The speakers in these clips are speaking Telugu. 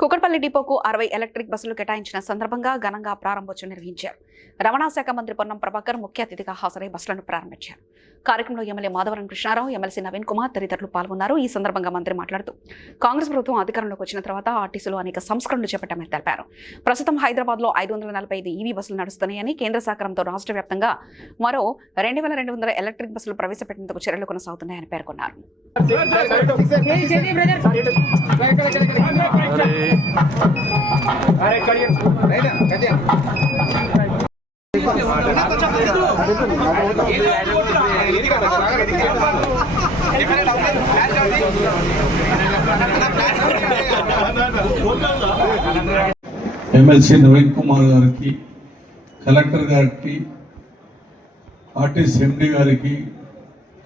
కుకట్పల్లి డిపోకు 60 ఎలక్ట్రిక్ బస్సులు కేటాయించిన సందర్భంగా ఘనంగా ప్రారంభోత్సవం నిర్వహించారు. రవాణా శాఖ మంత్రి పొన్నం ప్రభాకర్ ముఖ్య అతిథిగా హాజరై బస్సులను ప్రారంభించారు. కార్యక్రమంలో ఎమ్మెల్యే మాధవరం కృష్ణారావు, ఎమ్మెల్సీ నవీన్ కుమార్ తదితరులు పాల్గొన్నారు. ఈ సందర్భంగా మంత్రి మాట్లాడుతూ కాంగ్రెస్ ప్రభుత్వం అధికారంలోకి వచ్చిన తర్వాత ఆర్టీసీలో అనేక సంస్కరణలు చేపట్టామని తెలిపారు. ప్రస్తుతం హైదరాబాద్లో 545 ఈవీ బస్సులు నడుస్తున్నాయని, కేంద్ర సహకారంతో రాష్ట్ర వ్యాప్తంగా మరో 2200 ఎలక్ట్రిక్ బస్సులు ప్రవేశపెట్టేందుకు చర్యలు కొనసాగుతున్నాయని పేర్కొన్నారు. ఎమ్మెల్సీ నవీన్ కుమార్ గారికి, కలెక్టర్ గారికి, ఆర్టీసీ ఎండి గారికి,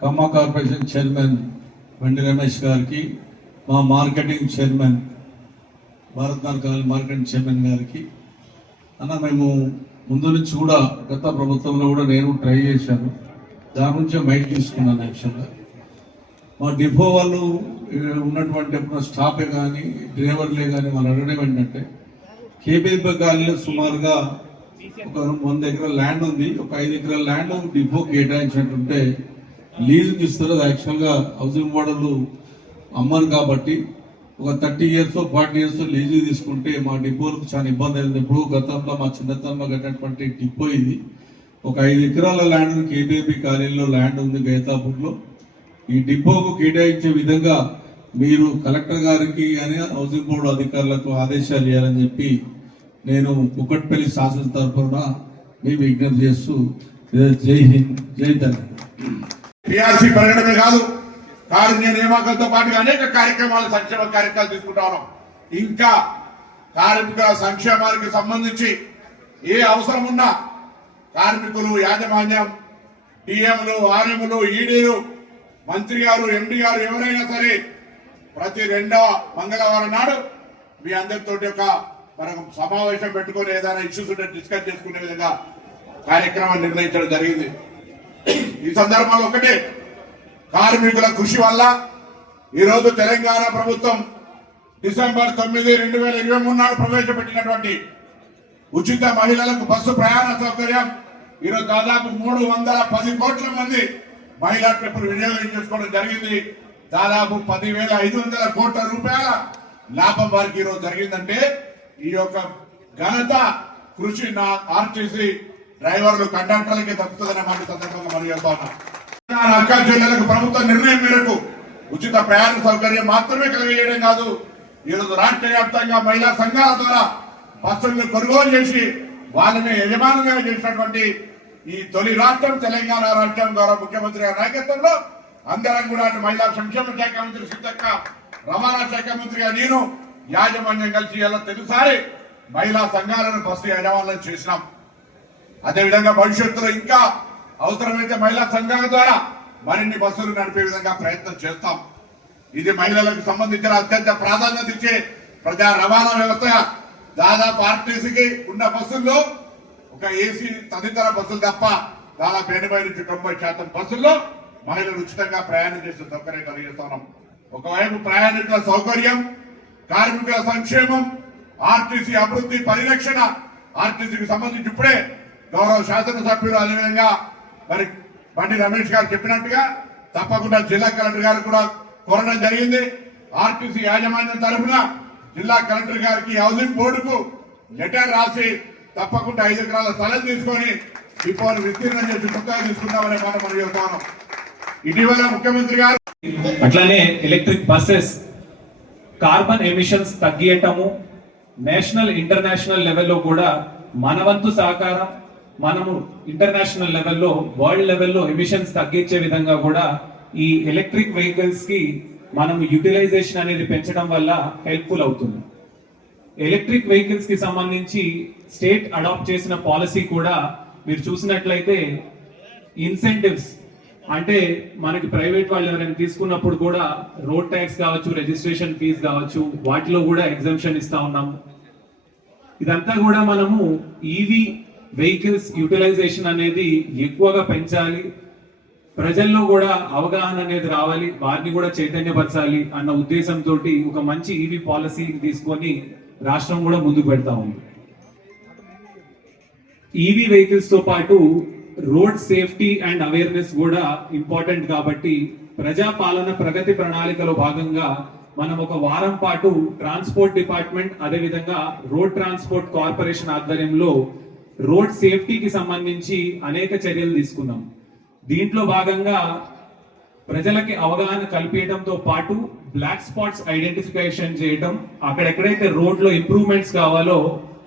ఖమ్మం కార్పొరేషన్ చైర్మన్ బండి రమేష్ గారికి, మా marketing chairman Bharat marketing chairman గారికి మేము ముందు నుంచి కూడా గత ప్రభుత్వంలో కూడా నేను ట్రై చేశాను. దాని నుంచే మైక్ తీసుకున్నాను. యాక్చువల్గా మా డిపో వాళ్ళు ఉన్నటువంటి స్టాఫే కానీ డ్రైవర్లే కానీ వాళ్ళు అడగడం ఏంటంటే, కేబీపీ కాలనీలో సుమారుగా ఒక 100 ఎకరాల ల్యాండ్ ఉంది. ఒక 5 ఎకరాల ల్యాండ్ డిపో కేటాయించినట్టుంటే లీజుకి ఇస్తారు. అది యాక్చువల్గా హౌసింగ్ మోడల్ అమ్మను కాబట్టి ఒక 30 years 40 years లీజు తీసుకుంటే మా డిపోలకు చాలా ఇబ్బంది అయింది. ఇప్పుడు గతంలో మా చిన్నతనంలో కట్టినటువంటి డిపో ఇది. ఒక 5 ఎకరాల ల్యాండ్ కేబీపీ కాలనీలో ల్యాండ్ ఉంది గైతాపూర్లో. ఈ డిపోకు కేటాయించే విధంగా మీరు కలెక్టర్ గారికి అని హౌసింగ్ బోర్డు అధికారులకు ఆదేశాలు ఇవ్వాలని చెప్పి నేను కుకట్పల్లి శాసన తరఫున మీ విజ్ఞప్తి చేస్తూ జై హింద్, జై తెలంగాణ. పిఆర్సీ పెరగడమే కాదు, కారుణ్య నియామకాలతో పాటుగా అనేక కార్యక్రమాలు, సంక్షేమ కార్యక్రమాలు తీసుకుంటా ఉన్నాం. ఇంకా కార్మికుల సంక్షేమానికి సంబంధించి ఏ అవసరం ఉన్నా కార్మికులు, యాజమాన్యం, టీఎంలు, ఆర్ఎంలు, ఈడీలు, మంత్రి గారు, ఎండి గారు ఎవరైనా సరే ప్రతి 2వ మంగళవారం నాడు మీ అందరితో మనకు సమావేశం పెట్టుకొని ఏదైనా ఇష్యూస్ ఉంటే డిస్కస్ చేసుకునే విధంగా కార్యక్రమాన్ని నిర్ణయించడం జరిగింది. ఈ సందర్భంలో ఒకటే, కార్మికుల కృషి వల్ల ఈరోజు తెలంగాణ ప్రభుత్వం డిసెంబర్ 9, 2023 నాడు ప్రవేశపెట్టినటువంటి ఉచిత మహిళలకు బస్సు ప్రయాణ సౌకర్యం ఈరోజు దాదాపు 310 కోట్ల మంది మహిళా ట్రిప్పులు వినియోగం చేసుకోవడం జరిగింది. దాదాపు 10,500 కోట్ల రూపాయల లాభం వారికి ఈరోజు జరిగిందంటే ఈ యొక్క ఘనత, కృషి నా ఆర్టీసీ డ్రైవర్లు, కండక్టర్లకి దక్కుతుందనే మాట సందర్భంగా మనం చెప్తా ఉన్నాం. అక్క జిల్లాలకు ప్రభుత్వ నిర్ణయం మేరకు ఉచిత ప్రయాణ సౌకర్యం మాత్రమే కలిగజేయడం కాదు, ఈరోజు రాష్ట్ర వ్యాప్తంగా మహిళా సంఘాల ద్వారా బస్సులను కొనుగోలు చేసి వాళ్ళని యజమానులుగా చేసినటువంటి ఈ తొలి రాష్ట్రం తెలంగాణ రాష్ట్రం ద్వారా ముఖ్యమంత్రి గారి నాయకత్వంలో అందరం కూడా మహిళా సంక్షేమ శాఖ మంత్రి సీతక్క, రవాణా శాఖ మంత్రిగా నేను యాజమాన్యం కలిసి ఇలా తెలుసారి మహిళా సంఘాలను బస్సు యజమానులను చేసినాం. అదేవిధంగా భవిష్యత్తులో ఇంకా అవసరమైతే మహిళా సంఘాల ద్వారా మరిన్ని బస్సులు నడిపే విధంగా ప్రయత్నం చేస్తాం. ఇది మహిళలకు సంబంధించిన అత్యంత ప్రాధాన్యత ఇచ్చే ప్రజా రవాణా వ్యవస్థ. దాదాపు ఆర్టీసీకి ఉన్న బస్సుల్లో ఒక ఏసీ తదితర బస్సులు తప్ప దాదాపు 80 నుంచి 90% బస్సుల్లో మహిళలు ఉచితంగా ప్రయాణం చేసే సౌకర్యం కలిగిస్తున్నాం. ఒకవైపు ప్రయాణికుల సౌకర్యం, కార్మికుల సంక్షేమం, ఆర్టీసీ అభివృద్ధి, పరిరక్షణ. ఆర్టీసీకి సంబంధించి ఇప్పుడే గౌరవ శాసనసభ్యులు అదేవిధంగా మరి బండి రమేష్ గారు చెప్పినట్టుగా తప్పకుండా జిల్లా కలెక్టర్ గారు కూడా కోరడం జరిగింది. ఆర్టీసీ యాజమాన్యం తరఫున జిల్లా కలెక్టర్ గారికి, హౌసింగ్ బోర్డుకు లెటర్ రాసి తప్పకుండా 5 ఎకరాల స్థలం తీసుకొని డిపోను విస్తీర్ణం చేసి కొత్తగా తీసుకుందామనే మాట మనం చెబుతాను. ఇటీవల ముఖ్యమంత్రి గారు అట్లానే ఎలక్ట్రిక్ బస్సెస్ కార్బన్ ఎమిషన్స్ తగ్గియటము, నేషనల్ ఇంటర్నేషనల్ లెవెల్లో కూడా మన వంతు సహకారం, మనము ఇంటర్నేషనల్ లెవెల్లో, వరల్డ్ లెవెల్లో ఎమిషన్స్ తగ్గించే విధంగా కూడా ఈ ఎలక్ట్రిక్ వెహికల్స్ కి మనం యూటిలైజేషన్ అనేది పెంచడం వల్ల హెల్ప్ఫుల్ అవుతుంది. ఎలక్ట్రిక్ వెహికల్స్ కి సంబంధించి స్టేట్ అడాప్ట్ చేసిన పాలసీ కూడా మీరు చూసినట్లయితే ఇన్సెంటివ్స్ అంటే మనకి ప్రైవేట్ వాళ్ళు ఎవరైనా తీసుకున్నప్పుడు కూడా రోడ్ ట్యాక్స్ కావచ్చు, రిజిస్ట్రేషన్ ఫీజు కావచ్చు, వాటిలో కూడా ఎగ్జంప్షన్ ఇస్తా ఉన్నాము. ఇదంతా కూడా మనము ఈవీ వెహికల్స్ యూటిలైజేషన్ అనేది ఎక్కువగా పెంచాలి. ప్రజల్లో కూడా అవగాహన అనేది రావాలి, వారిని కూడా చైతన్యపరచాలి అన్న ఉద్దేశంతో ఒక మంచి ఈవీ పాలసీ తీసుకొని రాష్ట్రం కూడా ముందుకు పెడతా ఉంది. ఈవీ వెహికల్స్ తో పాటు రోడ్ సేఫ్టీ అండ్ అవేర్నెస్ కూడా ఇంపార్టెంట్ కాబట్టి ప్రజా పాలన ప్రగతి ప్రణాళికలో భాగంగా మనం ఒక వారం పాటు ట్రాన్స్పోర్ట్ డిపార్ట్మెంట్ అదేవిధంగా రోడ్ ట్రాన్స్పోర్ట్ కార్పొరేషన్ ఆధ్వర్యంలో రోడ్ సేఫ్టీకి సంబంధించి అనేక చర్యలు తీసుకున్నాం. దీంట్లో భాగంగా ప్రజలకి అవగాహన కల్పించడంతో పాటు బ్లాక్ స్పాట్స్ ఐడెంటిఫికేషన్ చేయడం, అక్కడెక్కడైతే రోడ్ లో ఇంప్రూవ్మెంట్స్ కావాలో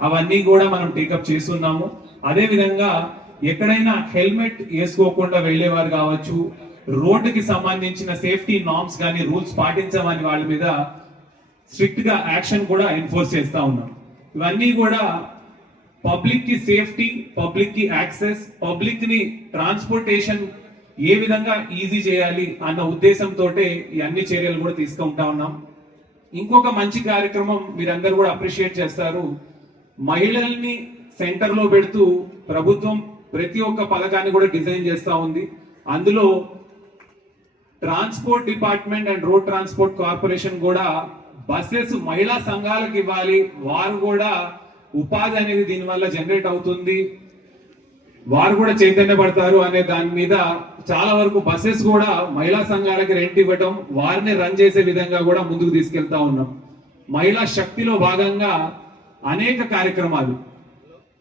అవన్నీ కూడా మనం టేకప్ చేస్తున్నాము. అదే విధంగా ఎక్కడైనా హెల్మెట్ వేసుకోకుండా వెళ్లేవారు కావచ్చు, రోడ్డుకి సంబంధించిన సేఫ్టీ నార్మ్స్ కానీ రూల్స్ పాటించమని వాళ్ళ మీద స్ట్రిక్ట్ గా యాక్షన్ కూడా ఎన్ఫోర్స్ చేస్తా ఉన్నాం. ఇవన్నీ కూడా పబ్లిక్ కి సేఫ్టీ, పబ్లిక్ కి యాక్సెస్, పబ్లిక్ ని ట్రాన్స్పోర్టేషన్ ఏ విధంగా ఈజీ చేయాలి అన్న ఉద్దేశంతో ఈ అన్ని చర్యలు కూడా తీసుకుంటా ఉన్నాం. ఇంకొక మంచి కార్యక్రమం మీరందరూ కూడా అప్రిషియేట్ చేస్తారు. మహిళల్ని సెంటర్ లో పెడుతూ ప్రభుత్వం ప్రతి ఒక్క పథకాన్ని కూడా డిజైన్ చేస్తా ఉంది. అందులో transport department and road transport corporation కూడా బస్సెస్ మహిళా సంఘాలకు ఇవ్వాలి, వారు కూడా ఉపాధి అనేది దీనివల్ల జనరేట్ అవుతుంది, వారు కూడా చైతన్యపడతారు అనే దాని మీద చాలా వరకు బస్సెస్ కూడా మహిళా సంఘాలకి రెంట్ ఇవ్వటం, వారిని రన్ చేసే విధంగా కూడా ముందుకు తీసుకెళ్తా ఉన్నాం. మహిళా శక్తిలో భాగంగా అనేక కార్యక్రమాలు,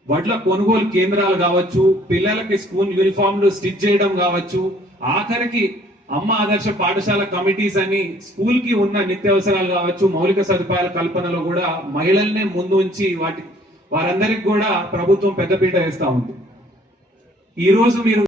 వడ్ల కొనుగోలు కేంద్రాలు కావచ్చు, పిల్లలకి స్కూల్ యూనిఫామ్లు స్టిచ్ చేయడం కావచ్చు, ఆఖరికి అమ్మ ఆదర్శ పాఠశాల కమిటీస్ అని స్కూల్ కి ఉన్న నిత్యావసరాలు కావచ్చు, మౌలిక సదుపాయాల కల్పనలో కూడా మహిళల్నే ముందు ఉంచి వారందరికి కూడా ప్రభుత్వం పెద్దపీట వేస్తా ఉంది. ఈ రోజు మీరు